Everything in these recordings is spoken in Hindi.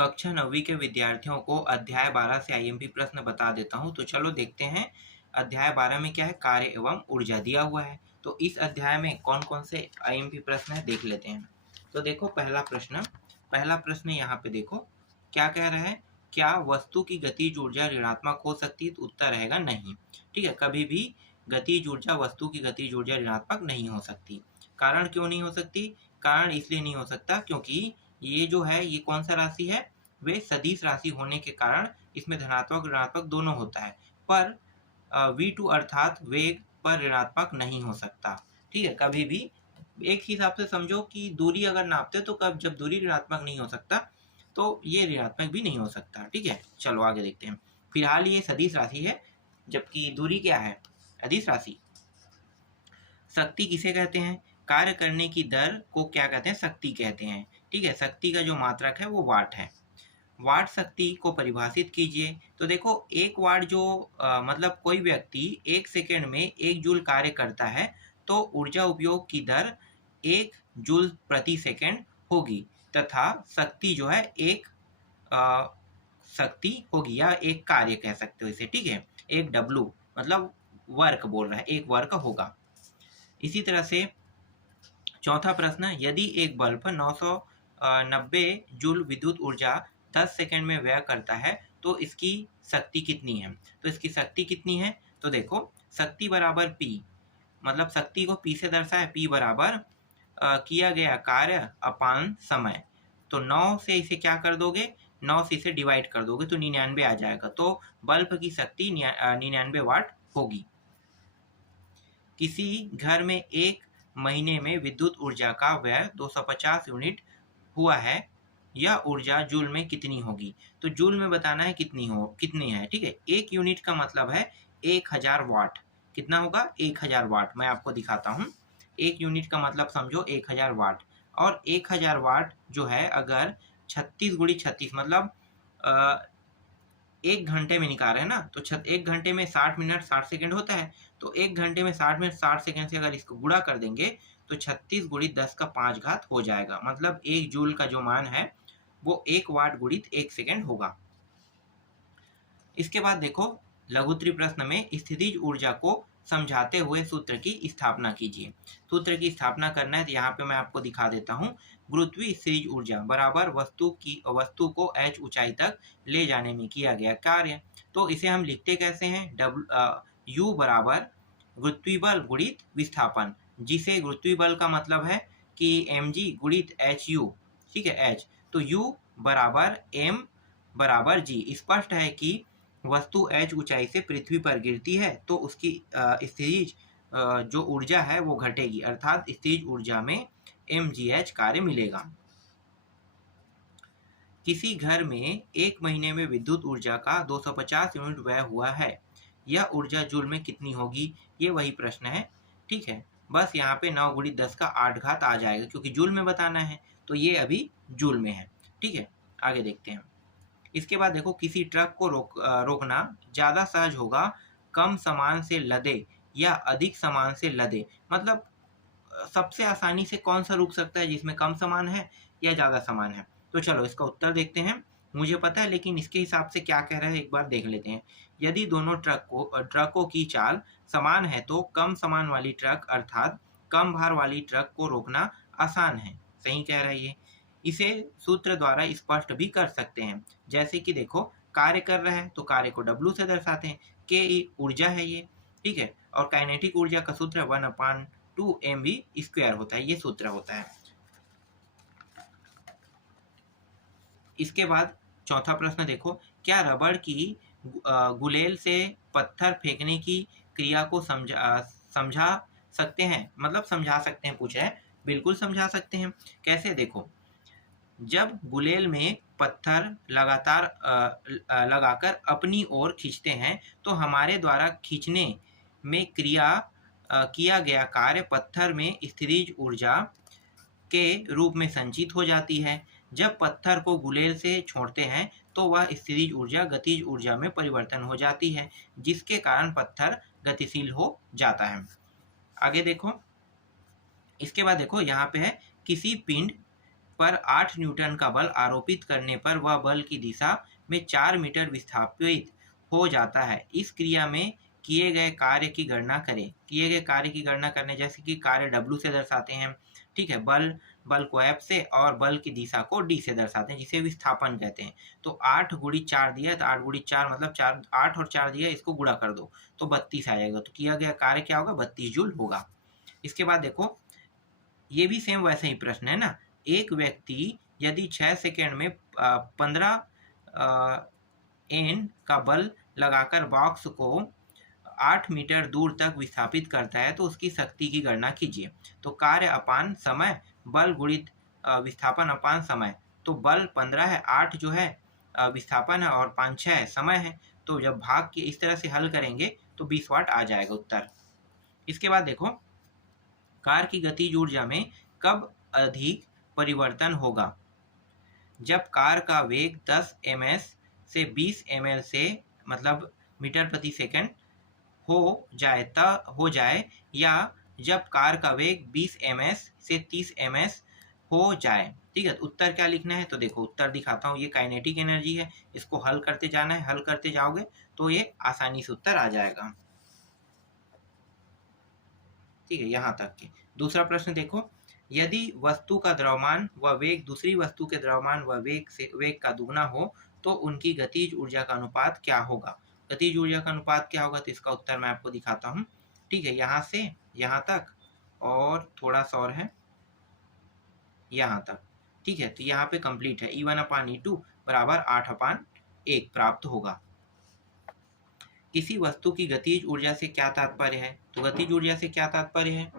कक्षा 9वीं के विद्यार्थियों को अध्याय 12 से आईएमपी प्रश्न बता देता हूँ। तो चलो देखते हैं अध्याय 12 में क्या है, कार्य एवं ऊर्जा दिया हुआ है। तो इस अध्याय में कौन कौन से आईएमपी प्रश्न है देख लेते हैं। तो देखो पहला प्रश्न यहाँ पे देखो क्या कह रहा है, क्या वस्तु की गतिज ऊर्जा ऋणात्मक हो सकती है? तो उत्तर रहेगा नहीं। ठीक है, कभी भी गतिज ऊर्जा वस्तु की गतिज ऊर्जा ऋणात्मक नहीं हो सकती। कारण क्यों नहीं हो सकती? कारण इसलिए नहीं हो सकता क्योंकि ये जो है ये कौन सा राशि है, वे सदिश राशि होने के कारण इसमें धनात्मक ऋणात्मक दोनों होता है, पर v2 अर्थात वेग पर ऋणात्मक नहीं हो सकता। ठीक है, कभी भी एक हिसाब से समझो कि दूरी अगर नापते तो कब जब दूरी ऋणात्मक नहीं हो सकता तो ये ऋणात्मक भी नहीं हो सकता। ठीक है, चलो आगे देखते हैं। फिलहाल ये सदिश राशि है जबकि दूरी क्या है, अदिश राशि। शक्ति किसे कहते हैं? कार्य करने की दर को क्या कहते हैं? शक्ति कहते हैं। ठीक है, शक्ति का जो मात्रक है वो वाट है। वाट शक्ति को परिभाषित कीजिए। तो देखो एक वाट जो मतलब कोई व्यक्ति 1 सेकेंड में 1 जूल कार्य करता है तो ऊर्जा उपयोग की दर 1 जूल प्रति सेकेंड होगी तथा शक्ति जो है एक शक्ति होगी या एक कार्य कह सकते हो इसे। ठीक है, एक डब्लू मतलब वर्क बोल रहा है, एक वर्क होगा। इसी तरह से चौथा प्रश्न, यदि एक बल्ब 990 जूल विद्युत ऊर्जा 10 सेकंड में व्यय करता है तो इसकी शक्ति कितनी है? तो इसकी शक्ति कितनी है? तो देखो शक्ति बराबर P, मतलब शक्ति को P से दर्शाए, P बराबर किया गया कार्य अपान समय। तो 9 से इसे क्या कर दोगे, 9 से इसे डिवाइड कर दोगे तो 99 आ जाएगा। तो बल्ब की शक्ति 99 वाट होगी। किसी घर में एक महीने में विद्युत ऊर्जा का व्यय 250 यूनिट हुआ है, यह ऊर्जा जूल में कितनी होगी? तो जूल में बताना है कितनी है। ठीक है, एक यूनिट का मतलब है 1000 वाट। कितना होगा? 1000 वाट। मैं आपको दिखाता हूँ। एक यूनिट का मतलब समझो 1000 वाट, और 1000 वाट जो है अगर 36 गुणी 36 मतलब 1 घंटे में निकाल रहे हैं ना, तो 1 घंटे में 60 मिनट 60 सेकंड होता है। तो 1 घंटे में 60 मिनट 60 सेकंड से अगर इसको गुणा कर देंगे तो 36 गुणित 10 का 5 घात हो जाएगा। मतलब 1 जूल का जो मान है वो 1 वाट गुणित 1 सेकंड होगा। इसके बाद देखो लघुत्तरी प्रश्न में स्थितिज ऊर्जा को समझाते हुए सूत्र की स्थापना कीजिए। सूत्र की स्थापना करना है तो यहाँ पे मैं आपको दिखा देता हूँ। गुरुत्वीय स्थितिज ऊर्जा बराबर वस्तु को h ऊंचाई तक ले जाने में किया गया कार्य। तो इसे हम लिखते कैसे हैं? U बराबर गुरुत्वीय बल गुणित विस्थापन, जिसे गुरुत्वीय बल का मतलब है कि mg गुणित HU। ठीक है, h तो U बराबर m बराबर g। स्पष्ट है कि वस्तु h ऊंचाई से पृथ्वी पर गिरती है तो उसकी स्थितिज जो ऊर्जा है वो घटेगी, अर्थात स्थितिज ऊर्जा में mgh कार्य मिलेगा। किसी घर में 1 महीने में विद्युत ऊर्जा का 250 यूनिट व्यय हुआ है, यह ऊर्जा जूल में कितनी होगी? ये वही प्रश्न है। ठीक है, बस यहाँ पे 9 गुणित 10 का 8 घात आ जाएगा क्योंकि जूल में बताना है, तो ये अभी जूल में है। ठीक है, आगे देखते हैं। इसके बाद देखो किसी ट्रक को रोकना ज़्यादा सहज होगा कम सामान से लदे या अधिक सामान से लदे। मतलब सबसे आसानी से कौन सा रुक सकता है, जिसमें कम सामान है या ज़्यादा सामान है? तो चलो इसका उत्तर देखते हैं। मुझे पता है लेकिन इसके हिसाब से क्या कह रहा है एक बार देख लेते हैं। यदि दोनों ट्रकों की चाल समान है तो कम सामान वाली ट्रक अर्थात कम भार वाली ट्रक को रोकना आसान है। सही कह रहा है ये। इसे सूत्र द्वारा स्पष्ट भी कर सकते हैं। जैसे कि देखो कार्य कर रहा है तो कार्य को W से दर्शाते हैं, K ऊर्जा है ये। ठीक है, और काइनेटिक ऊर्जा का सूत्र 1/2 mv² होता है, ये सूत्र होता है। इसके बाद चौथा प्रश्न देखो, क्या रबड़ की गुलेल से पत्थर फेंकने की क्रिया को समझा सकते हैं? मतलब समझा सकते हैं पूछ रहे हैं। बिल्कुल समझा सकते हैं। कैसे? देखो जब गुलेल में पत्थर लगातार लगाकर अपनी ओर खींचते हैं तो हमारे द्वारा खींचने में किया गया कार्य पत्थर में स्थितिज ऊर्जा के रूप में संचित हो जाती है। जब पत्थर को गुलेल से छोड़ते हैं तो वह स्थितिज ऊर्जा गतिज ऊर्जा में परिवर्तन हो जाती है, जिसके कारण पत्थर गतिशील हो जाता है। आगे देखो, इसके बाद देखो यहाँ पे है किसी पिंड पर 8 न्यूटन का बल आरोपित करने पर वह बल की दिशा में 4 मीटर विस्थापित हो जाता है। इस क्रिया में किए गए कार्य की गणना करें। किए गए कार्य की गणना करने जैसे कि कार्य W से दर्शाते हैं, ठीक है, बल को F से और बल की दिशा को D से दर्शाते हैं, जिसे विस्थापन कहते हैं। तो 8 गुणी 4 दिया है, तो 8 गुणी 4 मतलब 4, 8 और 4 दिया है, इसको गुणा कर दो तो 32 आ जाएगा। तो किया गया कार्य क्या होगा? 32 जूल होगा। इसके बाद देखो, ये भी सेम वैसे ही प्रश्न है ना। एक व्यक्ति यदि 6 सेकेंड में 15 एन का बल लगाकर बॉक्स को 8 मीटर दूर तक विस्थापित करता है तो उसकी शक्ति की गणना कीजिए। तो कार्य अपान समय बल गुणित विस्थापन अपान समय। तो बल 15 है, 8 जो है विस्थापन है और 5 6 समय है। तो जब भाग के इस तरह से हल करेंगे तो 20 वाट आ जाएगा उत्तर। इसके बाद देखो, कार की गतिज ऊर्जा में कब अधिक परिवर्तन होगा? जब कार का वेग 10 ms से 20 ml से मतलब मीटर प्रति सेकंड हो जाए या जब कार का वेग 20 ms से 30 ms हो जाए। ठीक है, तो उत्तर क्या लिखना है? तो देखो उत्तर दिखाता हूँ, ये काइनेटिक एनर्जी है, इसको हल करते जाना है, हल करते जाओगे तो ये आसानी से उत्तर आ जाएगा। ठीक है, यहाँ तक के। दूसरा प्रश्न देखो, यदि वस्तु का द्रव्यमान व वेग दूसरी वस्तु के द्रव्यमान व वेग का दुगना हो तो उनकी गतिज ऊर्जा का अनुपात क्या होगा? गतिज ऊर्जा का अनुपात क्या होगा? तो इसका उत्तर मैं आपको दिखाता हूँ। ठीक है, यहाँ से यहाँ तक और थोड़ा सा और है यहाँ तक। ठीक है, तो यहाँ पे कंप्लीट है। E1/E2 बराबर 8/1 प्राप्त होगा। किसी वस्तु की गतिज ऊर्जा से क्या तात्पर्य है? तो गतिज ऊर्जा से क्या तात्पर्य है,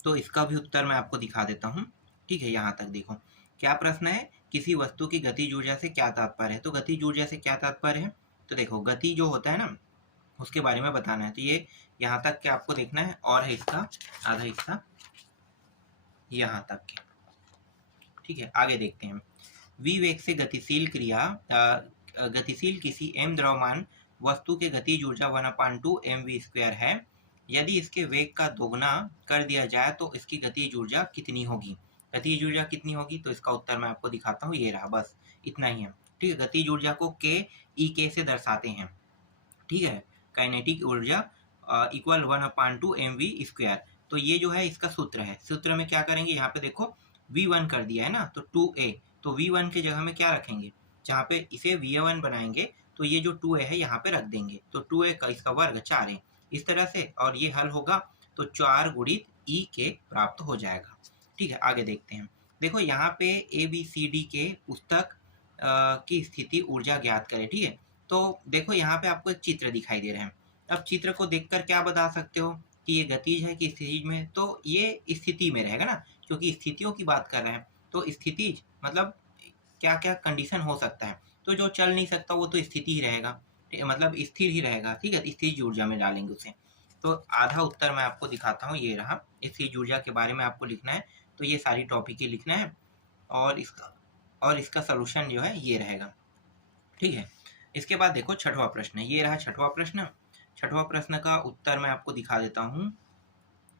तो इसका भी उत्तर मैं आपको दिखा देता हूँ। ठीक है, यहाँ तक देखो, क्या प्रश्न है? किसी वस्तु की गतिज ऊर्जा से क्या तात्पर्य है? तो गतिज ऊर्जा से क्या तात्पर्य है? तो देखो, गति जो होता है ना, उसके बारे में बताना है। तो ये यहाँ तक के आपको देखना है और है इसका आधा हिस्सा यहाँ तक के। ठीक है, आगे देखते हैं। v वेग से गतिशील किसी m द्रव्यमान वस्तु के गतिज ऊर्जा 1/2 mv² है। यदि इसके वेग का दोगुना कर दिया जाए तो इसकी गतिज ऊर्जा कितनी होगी? गतिज ऊर्जा कितनी होगी? तो इसका उत्तर मैं आपको दिखाता हूँ, ये रहा, बस इतना ही है। ठीक है, गतिज ऊर्जा को k से दर्शाते हैं। ठीक है, काइनेटिक ऊर्जा इक्वल 1/2 mv²। तो ये जो है इसका सूत्र है। सूत्र में क्या करेंगे? यहाँ पे देखो v1 कर दिया है ना, तो 2a, तो v1 के जगह में क्या रखेंगे? जहाँ पे इसे v1 बनाएंगे तो ये जो 2a है यहाँ पे रख देंगे, तो 2a का इसका वर्ग 4 है इस तरह से, और ये हल होगा तो 4 गुणित e प्राप्त हो जाएगा। ठीक है, आगे देखते हैं। देखो यहाँ पे ABCD के पुस्तक की स्थिति ऊर्जा ज्ञात करें। ठीक है, तो देखो यहाँ पे आपको एक चित्र दिखाई दे रहा है। अब चित्र को देखकर क्या बता सकते हो कि ये गतिज है कि स्थितिज में है? तो ये स्थिति में रहेगा ना, क्योंकि स्थितियों की बात कर रहे हैं। तो स्थितिज मतलब क्या क्या कंडीशन हो सकता है? तो जो चल नहीं सकता वो तो स्थिति ही रहेगा, मतलब स्थिर ही रहेगा। ठीक है, स्थिर ऊर्जा में डालेंगे उसे। तो आधा उत्तर मैं आपको दिखाता हूँ, ये रहा। स्थिर ऊर्जा के बारे में आपको लिखना है, तो ये सारी टॉपिक ही लिखना है और इसका सलूशन जो है ये रहेगा। ठीक है, इसके बाद देखो छठवां प्रश्न है, ये रहा छठवां प्रश्न। छठवां प्रश्न का उत्तर मैं आपको दिखा देता हूँ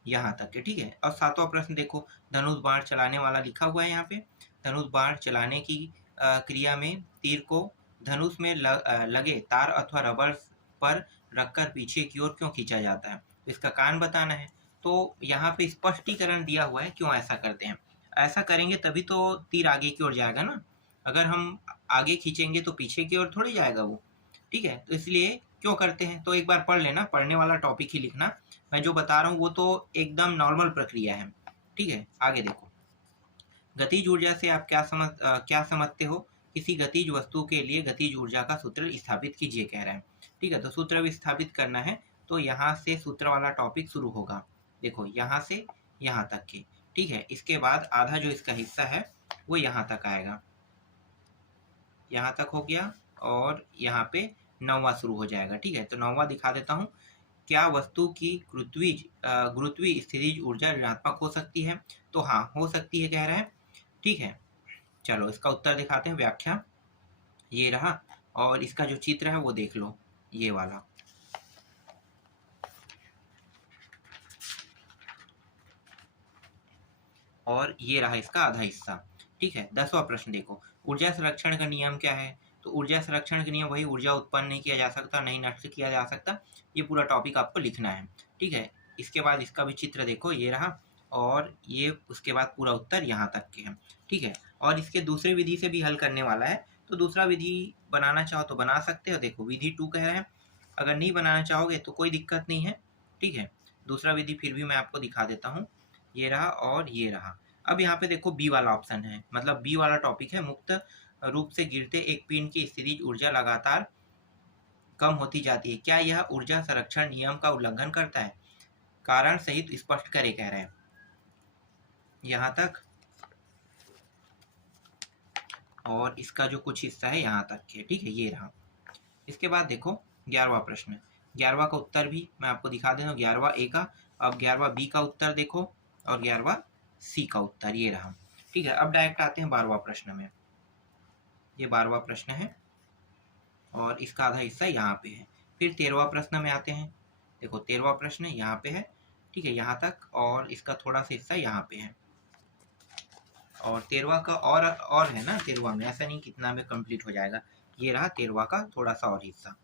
यहाँ तक के। ठीक है, और सातवां प्रश्न देखो, धनुष बाण चलाने वाला लिखा हुआ है यहाँ पे। धनुष बाण चलाने की क्रिया में तीर को धनुष में लगे तार अथवा रबर पर रखकर पीछे की ओर क्यों खींचा जाता है? तो इसका कारण बताना है। तो यहाँ पे स्पष्टीकरण दिया हुआ है क्यों ऐसा करते हैं। ऐसा करेंगे तभी तो तीर आगे की ओर जाएगा ना, अगर हम आगे खींचेंगे तो पीछे की ओर थोड़ी जाएगा वो। ठीक है, तो इसलिए क्यों करते हैं तो एक बार पढ़ लेना, पढ़ने वाला टॉपिक ही लिखना। मैं जो बता रहा हूँ वो तो एकदम नॉर्मल प्रक्रिया है। ठीक है, आगे देखो, गतिज ऊर्जा से आप क्या समझते हो? किसी गतिज वस्तु के लिए गतिज ऊर्जा का सूत्र स्थापित कीजिए कह रहे हैं। ठीक है, तो सूत्र भी स्थापित करना है, तो यहाँ से सूत्र वाला टॉपिक शुरू होगा। देखो यहाँ से यहाँ तक के। ठीक है, इसके बाद आधा जो इसका हिस्सा है वो यहाँ तक आएगा, यहाँ तक हो गया, और यहाँ पे 9वां शुरू हो जाएगा। ठीक है, तो 9वां दिखा देता हूँ। क्या वस्तु की गुरुत्वीय स्थितिज ऊर्जा ऋणात्मक हो सकती है? तो हाँ, हो सकती है कह रहे हैं। ठीक है, चलो इसका उत्तर दिखाते हैं। व्याख्या ये रहा, और इसका जो चित्र है वो देख लो, ये वाला। और ये रहा इसका आधा हिस्सा। ठीक है। 10वां प्रश्न देखो, ऊर्जा संरक्षण का नियम क्या है? तो ऊर्जा संरक्षण का नियम वही, ऊर्जा उत्पन्न नहीं किया जा सकता, नहीं नष्ट किया जा सकता। ये पूरा टॉपिक आपको लिखना है, ठीक है। इसके बाद इसका भी चित्र देखो, ये रहा, और ये उसके बाद पूरा उत्तर यहाँ तक के हैं, ठीक है। और इसके दूसरे विधि से भी हल करने वाला है, तो दूसरा विधि बनाना चाहो तो बना सकते हो। देखो विधि 2 कह रहे हैं, अगर नहीं बनाना चाहोगे तो कोई दिक्कत नहीं है, ठीक है। दूसरा विधि फिर भी मैं आपको दिखा देता हूँ, ये रहा और ये रहा। अब यहाँ पे देखो बी वाला ऑप्शन है, मतलब बी वाला टॉपिक है, मुक्त रूप से गिरते एक पिंड की स्थितिज ऊर्जा लगातार कम होती जाती है, क्या यह ऊर्जा संरक्षण नियम का उल्लंघन करता है? कारण सहित स्पष्ट करे कह रहे हैं, यहाँ तक, और इसका जो कुछ हिस्सा है यहाँ तक के, ठीक है, ये रहा। इसके बाद देखो 11वां प्रश्न, 11वां का उत्तर भी मैं आपको दिखा देता हूँ, 11वां ए का। अब 11वां बी का उत्तर देखो, और 11वां सी का उत्तर ये रहा, ठीक है। अब डायरेक्ट आते हैं 12वां प्रश्न में, ये 12वां प्रश्न है, और इसका आधा हिस्सा यहाँ पे है। फिर 13वां प्रश्न में आते हैं, देखो 13वां प्रश्न यहाँ पे है, ठीक है, यहाँ तक, और इसका थोड़ा सा हिस्सा यहाँ पे है। और 13वां का और है ना, 13वां में ऐसा नहीं कितना में कंप्लीट हो जाएगा, ये रहा 13वां का थोड़ा सा और हिस्सा।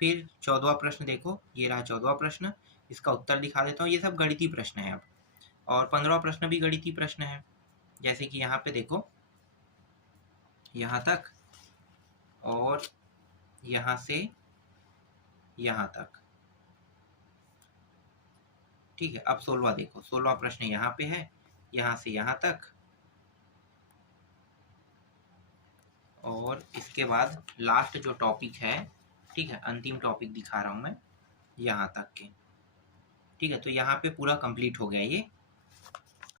फिर 14वां प्रश्न देखो, ये रहा 14वां प्रश्न, इसका उत्तर दिखा देता हूँ, ये सब गणितीय प्रश्न है अब। और 15वां प्रश्न भी गणितीय प्रश्न है, जैसे कि यहाँ पे देखो, यहाँ तक, और यहाँ से यहाँ तक, ठीक है। अब 16वां देखो, 16वां प्रश्न यहाँ पे है, यहाँ से यहाँ तक, और इसके बाद लास्ट जो टॉपिक है, ठीक है, अंतिम टॉपिक दिखा रहा हूँ मैं, यहाँ तक के, ठीक है। तो यहाँ पे पूरा कंप्लीट हो गया ये,